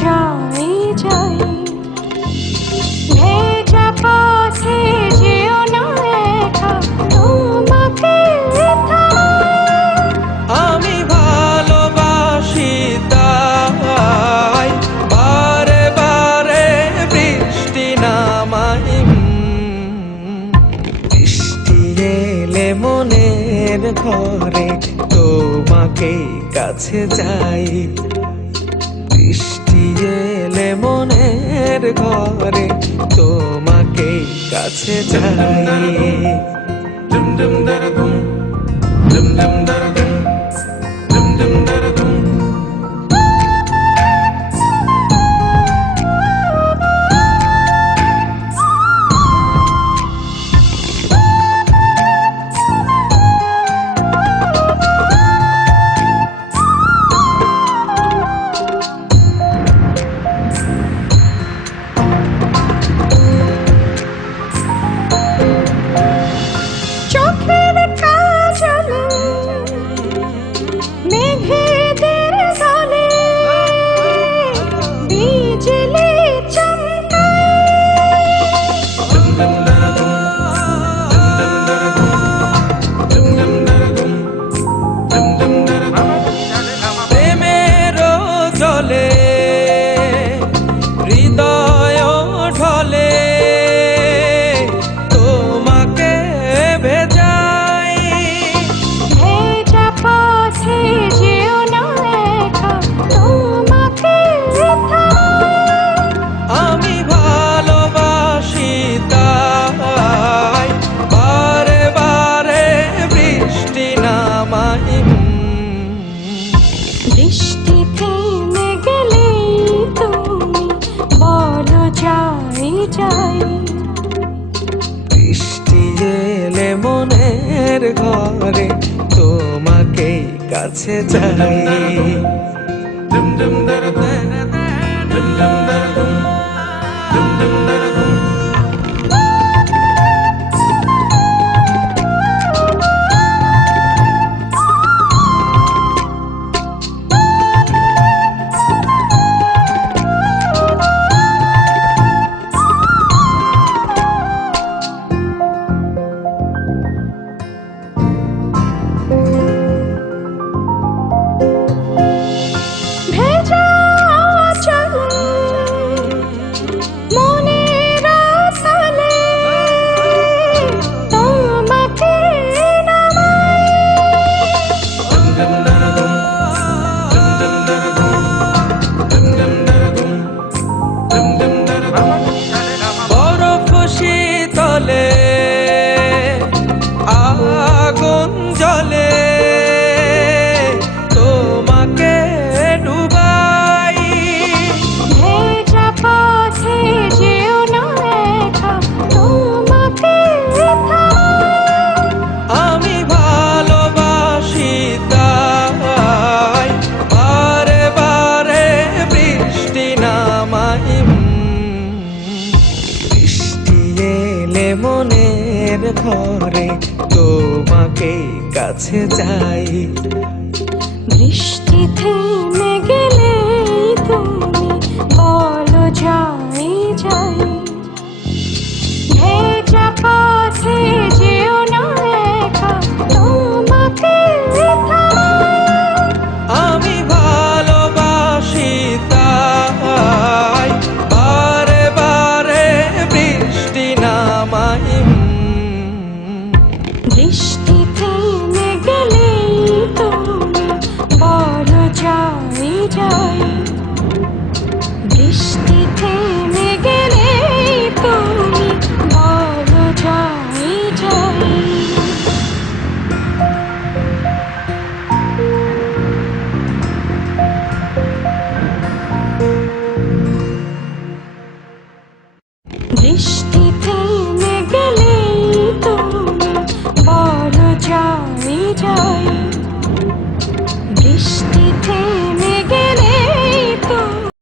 যাই যাই ভেজা পথে যেও না একা তোমাকে আমি ভালোবাসি তাই বারে বারে বৃষ্টি নামাই বৃষ্টি এলে মনের ঘরে তোমাকে কাছে যাই বৃষ্টি এলে মনের ঘরে তোমাকে কাছে যাই dum dum da dum dum dum da dum dum dum da dum চোখের কাজলে মেঘেদের দলে বিজলি চমকায় dum dum da dum dum dum da dum dum dum da dum dum dum da dum প্রেমের জলে হৃদয় ঢলে তোমাকে ভেজাই ভেজা পথে যেও না একা তোমাকে আমি ভালোবাসি তাই বারে বারে বৃষ্টি নামাই বৃষ্টি থেমে গেলে তুমি বলো যাই যাই বৃষ্টি এলে মনের ঘরে তোমাকে কাছে যাই dum dum da dum dum dum da dum dum dum da dum ভেজা চলে মনের তলে তোমাকে নামাই dum dum da dum dum dum da dum dum dum da dum dum dum da dum বরফ শীতলে আগুন জ্বলে তোমাকে ডুবাই ভেজা পথে যেও না একা তোমাকে আমি ভালোবাসি তাই বারে বারে বৃষ্টি নামাই বৃষ্টি এলে মনের ঘরে তোমাকে কাছে যাই বৃষ্টি থেমে